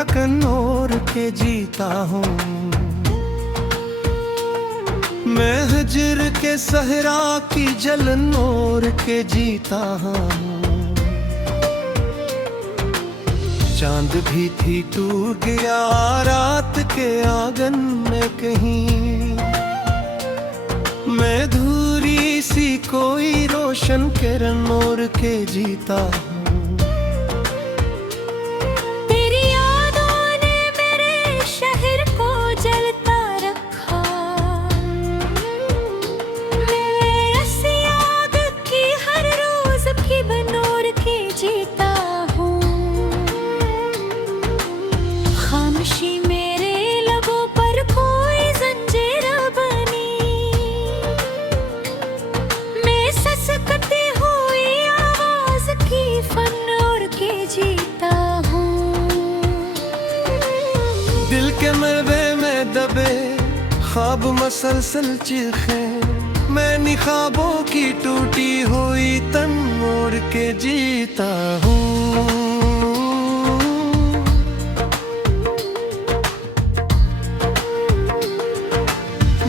थकन ओढ़ के जीता हूँ। मैं हिज्र के सहरा की जलन ओढ़ के जीता हूँ। चांद भी थी टूट गया रात के आंगन में कहीं। मैं धूरी सी कोई रोशन किरण ओढ़ के जीता हूँ। दिल के मलबे में दबे ख्वाब मसलसल चीखे। मैं ख्वाबों की टूटी हुई तन मोड़ के जीता हूँ।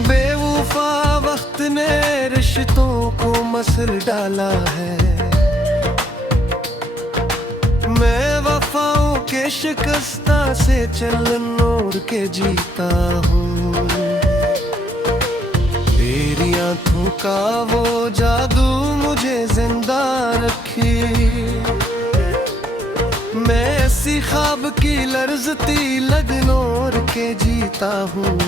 बेवफा वक्त ने रिश्तों को मसल डाला है। मैं वफाओं के शिकस्ता से चलन ओढ़ के जीता हूँ। तेरी आंखों का वो जादू मुझे जिंदा रखे। मैं ऐसी ख्वाब की लर्जती लगन ओढ़ के जीता हूँ।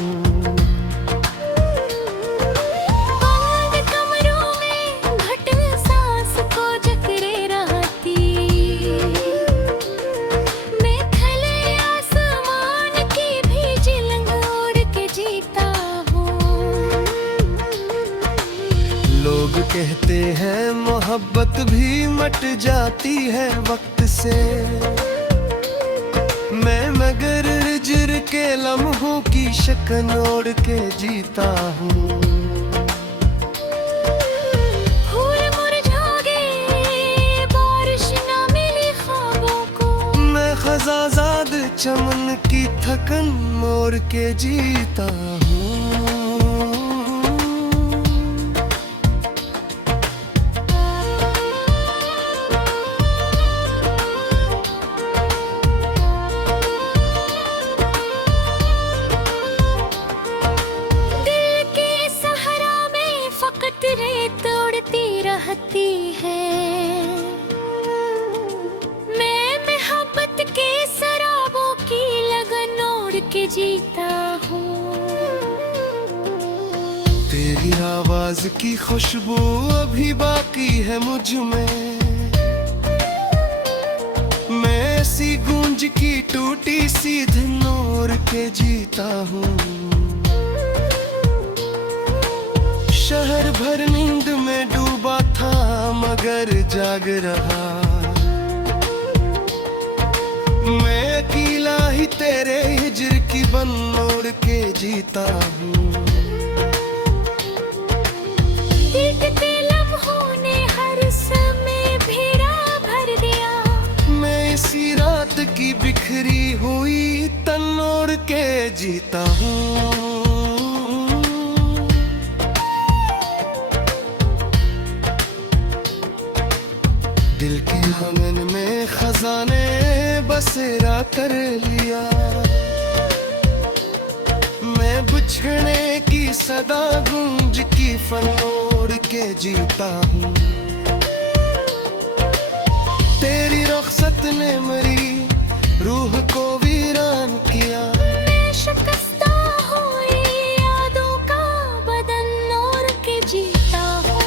लोग कहते हैं मोहब्बत भी मट जाती है वक्त से। मैं मगर हिज्र के लम्हों की शकन ओढ़ के जीता हूँ। फूल मुरझा गए, बारिश न मिली ख्वाबों को। मैं खज़ाज़ाद चमन की थकन मोड़ के जीता हूँ। मैं मोहब्बत के शराबों की लगन ओढ़ के जीता हूँ। तेरी आवाज की खुशबू अभी बाकी है मुझ में। मैं ऐसी गूंज की टूटी सी धुन ओढ़ के जीता हूँ। शहर भर नींद में डूबा था मगर जाग रहा। मैं अकेला ही तेरे हिज्र की बन ओढ़ के जीता हूँ। बीतते लम्हों ने हर समय भेड़ा भर दिया। मैं इसी रात की बिखरी हुई तन ओढ़ के जीता हूँ। दिल के आंगन में खजाने बसेरा कर लिया। मैं बिछड़ने की सदा गूंज की फन ओढ़ के जीता हूँ। तेरी रुखसत ने मेरी रूह को वीरान किया। मैं शिकस्ता हुई यादों का बदन ओढ़ के जीता हूँ।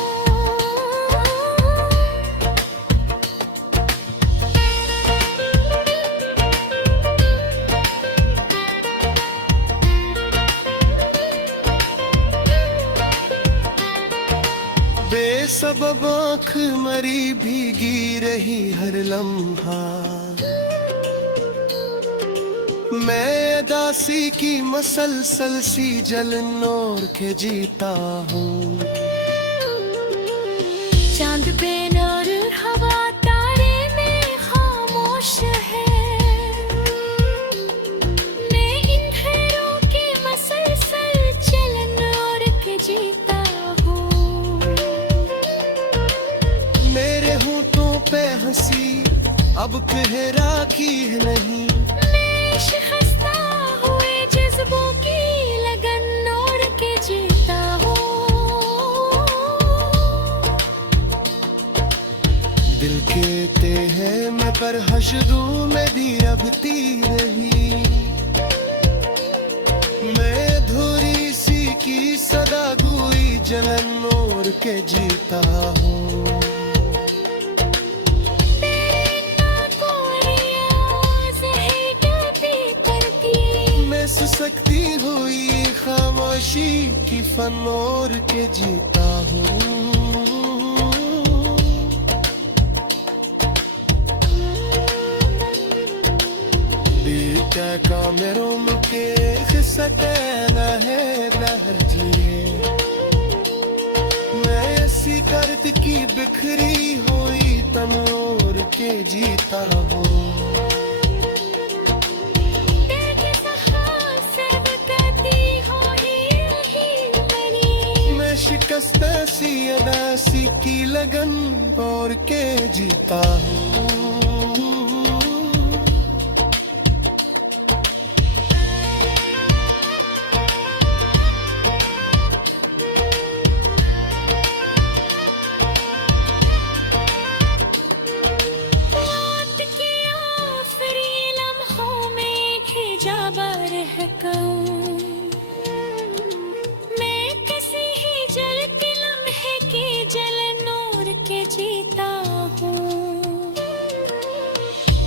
बेसबब आँख मरी भीगी रही हर लम्हा। मैं उदासी की मसलसल सी जलन ओढ़ के जीता हूँ। चांद पे नूर हवा तारे में खामोश है। पर हशरों में भी रबती रही। मैं अधूरी सी की सदा गुई जलन और के जीता हूँ। सकती हुई खामोशी की फनोर के जीता हूँ। बीता कामेरों के खिस्सतेना है लहरजिए। मैं ऐसी करत की बिखरी हुई तनोर के जीता हूँ। शिकस्त सी अदासी की लगन और के जीता हूँ। रात के आखिरी लम्हों में खिंचा बरहकूं।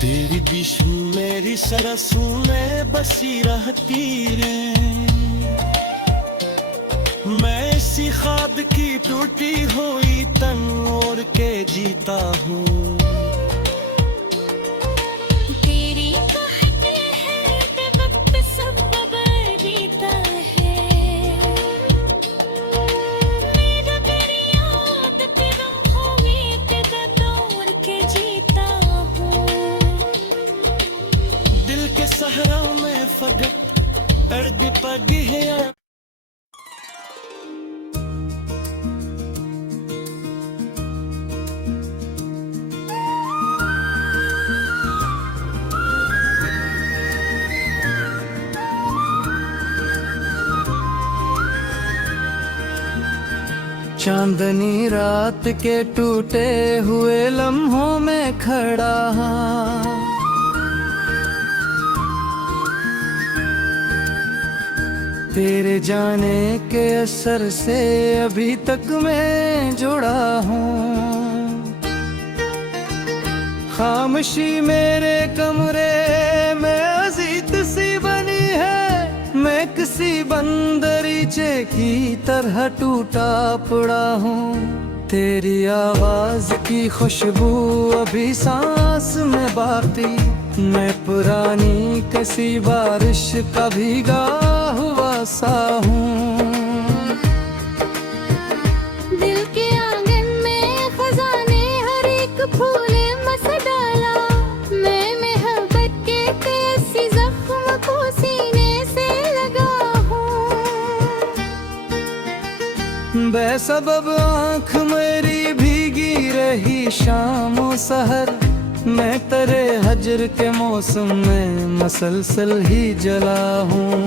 तेरी बिश मेरी सरसों में बसी रहती है। मैं इसी खाद की टूटी हुई तन ओर के जीता हूँ। तेरी कहत है कि वक्त सब बदलता है। मेरा दरिया ते लम्हों में ते दौड़ के जीता हूँ। दिल के सहरा में फगत अर्द पग है। चांदनी रात के टूटे हुए लम्हों में खड़ा हाँ। तेरे जाने के असर से अभी तक मैं जुड़ा हूँ। खामोशी मेरे कमरे में अजीत सी बनी है। मैं किसी बंदरीचे की तरह टूटा पड़ा हूँ। तेरी आवाज की खुशबू अभी सांस में बाकी। मैं पुरानी किसी बारिश का भीगा हुआ सा हूँ। दिल के आंगन में खजाने हर एक फूल मस डाला। मैं मोहब्बत के कैसी जख्म को सीने से लगा हूँ। बेसबब आँख मेरी भीगी रही शाम सहर। मैं तेरे हजर के मौसम में मसलसल ही जला हूँ।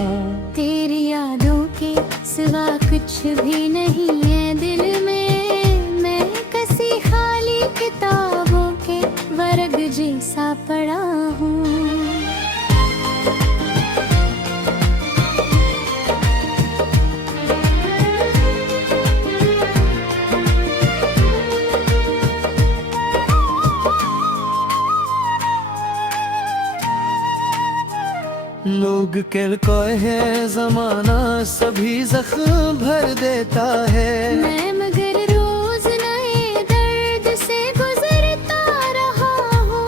तेरी यादों के सिवा कुछ भी नहीं है दिल में। मैं किसी खाली किताबों के वर्ग जैसा पड़ा हूँ। लोग कहते है जमाना सभी जख्म भर देता है। मैं मगर रोज नए दर्द से गुजरता रहा हूँ।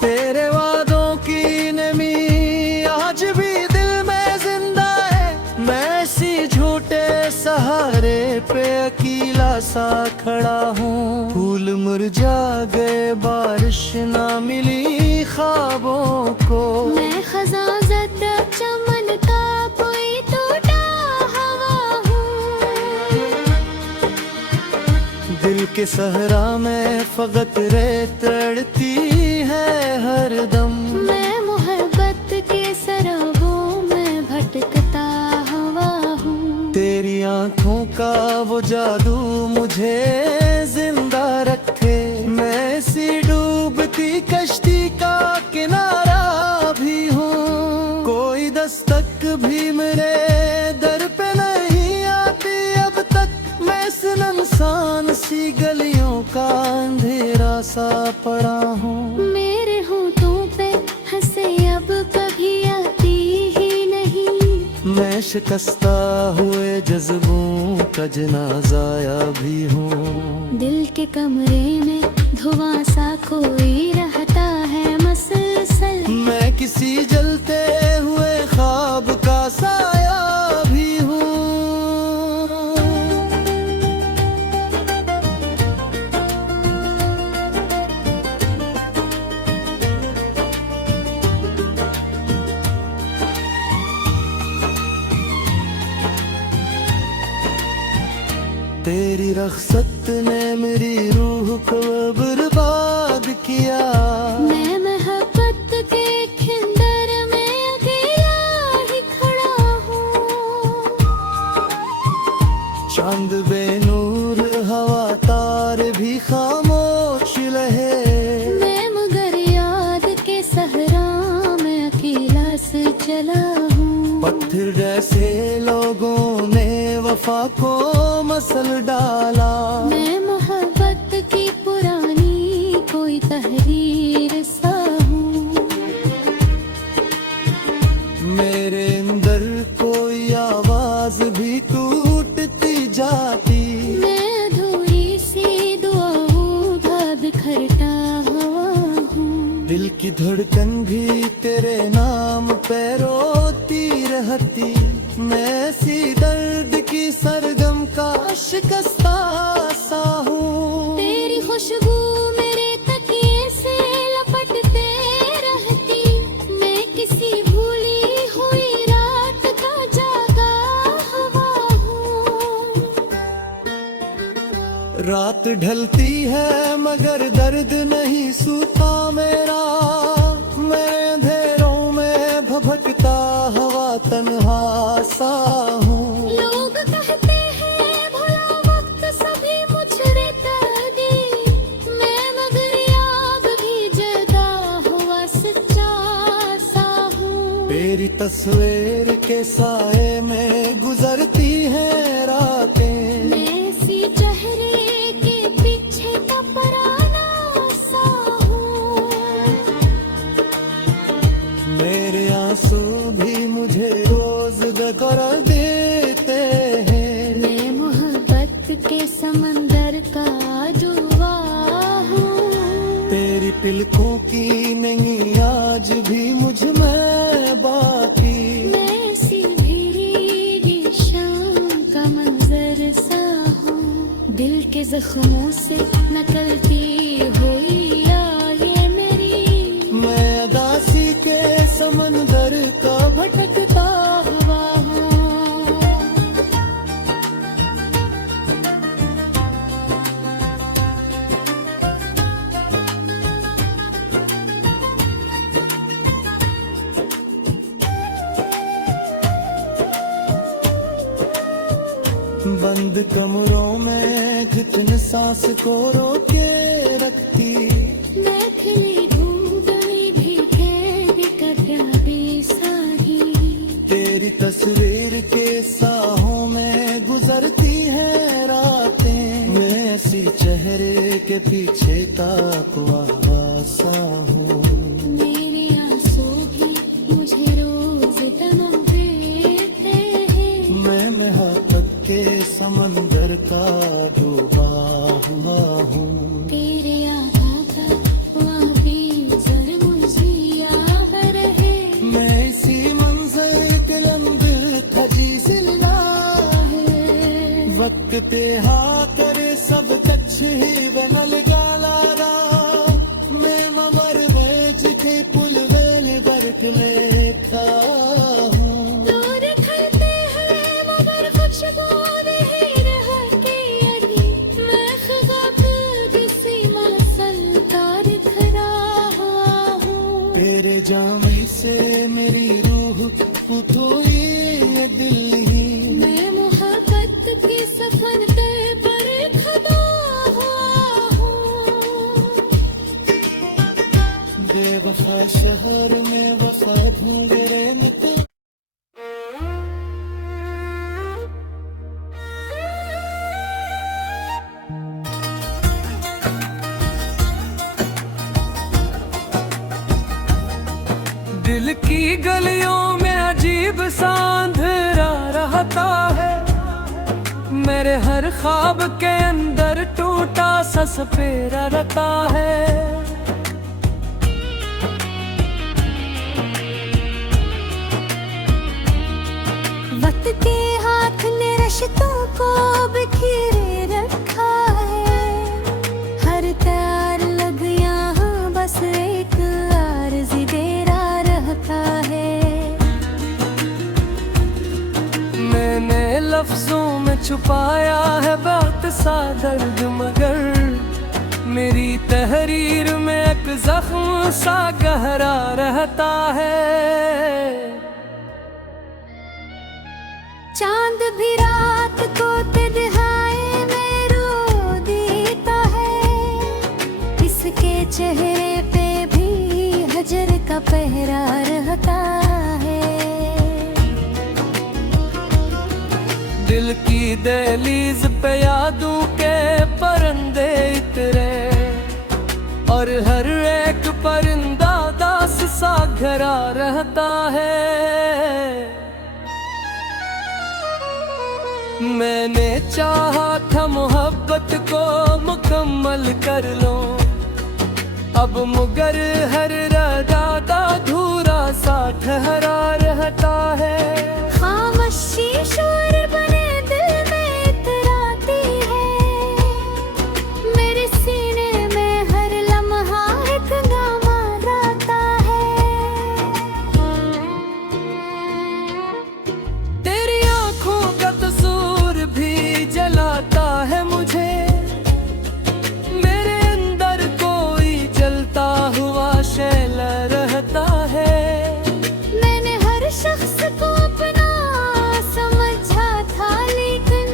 तेरे वादों की नमी आज भी दिल में जिंदा है। मैं इसी झूठे सहारे पे अकेला सा खड़ा हूँ। फूल मुरझा गए बारिश ना मिली ख्वाबों को। मैं खजाजत चमन का कोई टूटा हवा हूँ। दिल के सहरा में फकत रेत रड़ती है हर दम। मैं मोहब्बत के सरगों में भटकता हवा हूँ। तेरी आँखों का वो जादू मुझे जिंदा रखे। मैं भी मेरे दर पे नहीं आती अब तक। मैं इस इंसान सी गलियों का अंधेरा सा पड़ा हूँ। मेरे होठों पे हंसे अब कभी आती ही नहीं। मैं शिकस्ता हुए जज्बों का जनाज़ाया भी हूँ। दिल के कमरे में धुआं सा कोई रहता है मसलसल। मैं किसी जलते हुए ख्वाब का साया भी हूँ। तेरी रख्सत ने मेरी रूह को बर्बाद किया। मैं मोहब्बत के खिंदर में अकेला ही खड़ा हूँ। चांद बेनूर हवा तार भी खामोश रहे। मैं मगर याद के सहरा में अकेला से चला हूँ। पत्थर जैसे लोगों ने वफा को मसल डाला। मैं मोहब्बत की पुरानी कोई तहरीर सा हूँ। मेरे अंदर कोई आवाज भी टूटती जाती। मैं अधूरी सी दुआओं का बिखरता हुआ हूँ। दिल की धड़कन भी तेरे नाम पे रोती रहती। मैं ऐसी दर्द की सरगम का शिकस्ता सा हूँ। तेरी खुशबू मेरे तकिए से लपटते रहती। मैं किसी भूली हुई रात का जागा हुआ हूँ। रात ढलती है मगर दर्द नहीं सूता मेरा। मैं अंधेरों में भभकता हवा तन्हा सा हूँ। लोग कहते हैं भला वक्त सभी मुझे दे। मैं मगर याद भी जगा हुआ सच्चा सा हूँ। तेरी तस्वीर के साए में गुजरती हैं रातें। मैं सी चेहरे के पीछे का पराना सा हूँ। मेरे आंसू भी मुझे रोज बेकरार देते हैं। मैं मोहब्बत के समंदर का जुआ हूँ। तेरी पिलकों की नहीं आज भी मुझ में बाकी। मैं सी भीगी शाम का मंजर सा हूँ। दिल के जख्मों से नकलती हुई याद ये मेरी। मैं अदासी के समंदर का भटकता हुआ हूँ। बंद कमरों में जितने सांस को रोके रखती। मैं खिली ढूंढनी भी भी कटारी साही। तेरी तस्वीर के साहों में गुजरती हैं रातें। मैं ऐसी चेहरे के पीछे ताकवा सा हूँ। मेरे आंसू भी मुझे रोज तनम देते हैं। मैं मोहब्बत के समंदर का डूबा हुआ हूँ। तेरे आधा का वहाँ भी जर मुझे याद रहे। मैं इसी मंजर के लंबे खजी जिंदा है। वक्त ते हा करे सब कच्छ ही बनल गाला रा। मैं ममर बेच के पुल वेल बरक लेखा हूँ। दूर खलते हैं मगर कुछ वो नहीं रहती अभी। मैं ख्वाब किसी मसल का दिखरा हुआ हूँ। तेरे जामे से मेरी रूह उठोई दिल ही। मैं मोहब्बत के सफर पे गलियों में अजीब सा अंधेरा रहता है, मेरे हर ख्वाब के अंदर टूटा सा सपेरा रहता है। वक्त के हाथ ने रिश्तों को बिखेरे रखा है, हर तार लग यहाँ बस एक आरज़ी डेरा रहता है। मैंने लफ्जों में छुपाया है बहुत सा दर्द, मगर मेरी तहरीर में एक जख्म सा गहरा रहता है। चांद भी रात को तन्हाई में रो देता है, इसके चेहरे पे भी हजर का पहरा रहता है। दिल की दहलीज पे यादों के परिंदे इतरे, और हर एक परिंदा दास सा घरा रहता है। मैंने चाहा था मोहब्बत को मुकम्मल कर लो, अब मगर हर इरादा अधूरा सा ठहरा रहता है। खामोशी शोर बने दिल में इतराती है, मेरे सीने में हर लम्हा एक गामा रहता है। तेरी आंखों का तस्वीर भी जलाता है मुझे, मेरे अंदर कोई जलता हुआ शैला रहता है। मैंने हर शख्स को अपना समझा था, लेकिन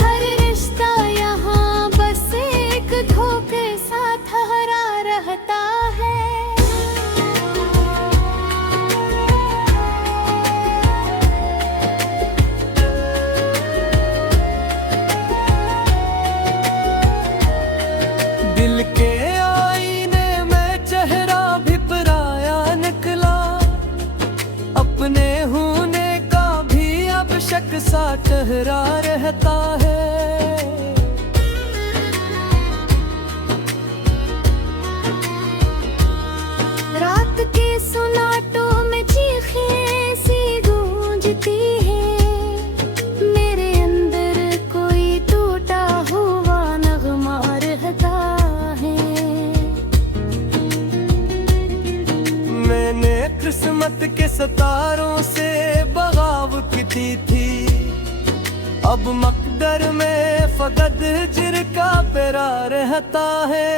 हर रिश्ता यहाँ बस एक धोखे सा ठहरा रहता है। दिल के आईने में चेहरा भी पराया निकला, अपने होने का भी अब शक सा ठहरा रहता है। रात के सुनाटों में चीखें सी गूंजती है, मेरे अंदर कोई टूटा हुआ नगमा रहता है। मैंने किस्मत के सितारों से बगावत की थी, अब मकदर में फकत हिज्र का पेरा रहता है।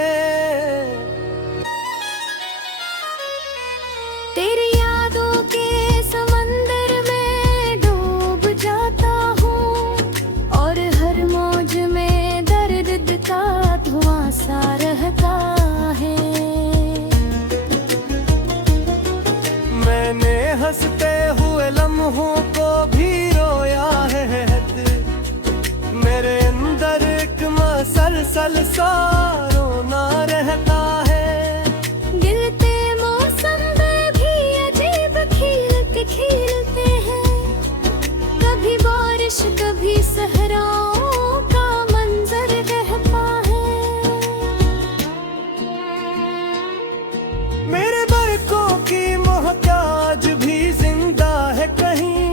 तेरी यादों के समंदर में डूब जाता हूँ, और हर मौज में दर्द का धुआं सा रहता है। मैंने हंसते हुए लम्हों को भी रोया है, मेरे अंदर एक मसलसल सा रोना रहता है। गिरते मौसम में भी अजीब खिलते हैं, कभी बारिश कभी सहराओं का मंजर रहता है। मेरे बरकों की मोहताज भी जिंदा है कहीं,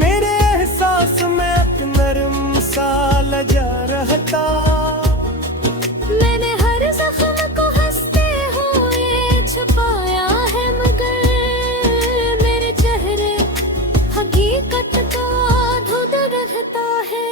मेरे एहसास में एक नरम सा लजा रहता। मैंने हर जख्म को हंसते हुए छुपाया है, मगर मेरे चेहरे हकीकत का धुंध रहता है।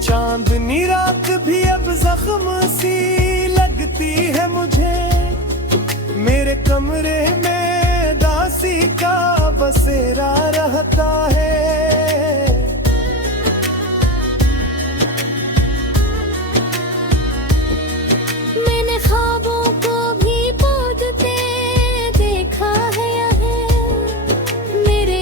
चांदनी रात भी अब जख्म सी लगती है मुझे, मेरे कमरे में दासी का बसेरा रहता है। मैंने ख्वाबों को भी पूजते देखा है, मेरे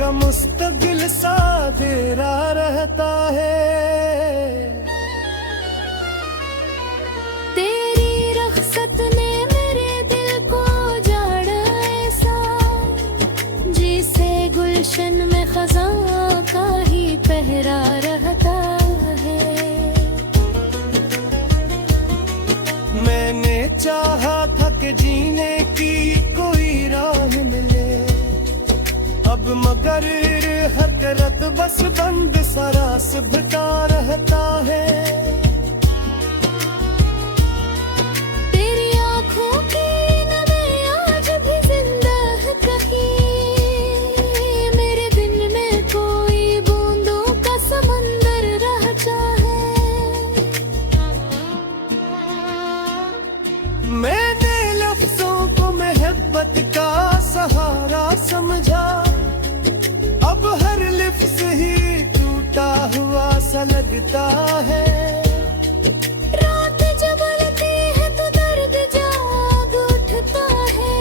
का मुस्तकिल सा तेरा रहता है। तेरी रखसत ने मेरे दिल को जाड़ा ऐसा, जिसे गुलशन में खज़ां का ही पहरा रहता है। मैंने चाहा था कि जीने की कोई राह मिले, अब मगर हकरत बस बंद सा रास्ता रहता है। तेरी आँखों की नमी आज भी जिंदा है कहीं, मेरे दिल में कोई बूंदों का समंदर रहता है। मैंने लफ्जों को मोहब्बत का सहारा समझा, अब हर लिफ्ज ही टूटा हुआ सा लगता है। रात जब उलटी है तो दर्द जाग उठता है,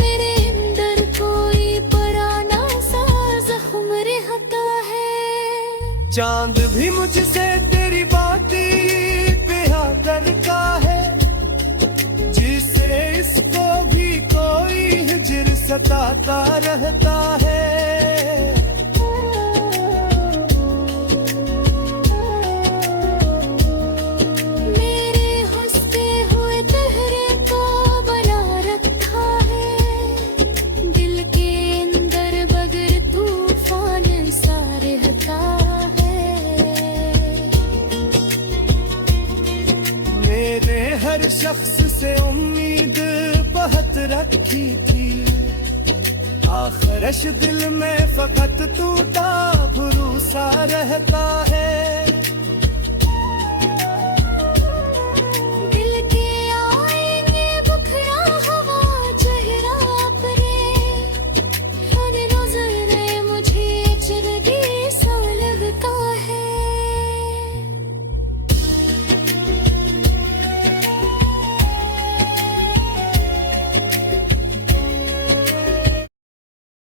मेरे अंदर कोई पुराना सा जख्म रहता है। चांद भी मुझसे तेरी बातें पे आकर का है, जिसे इसको भी कोई हिजर सताता रहता है। मेरे हंसते हुए चेहरे को बना रखा है, दिल के अंदर बगर तूफान सा रहता है। मेरे हर शख्स से उम्मीद बहुत रखी थी, आखिरश दिल में फकत टूटा भरोसा रहता है।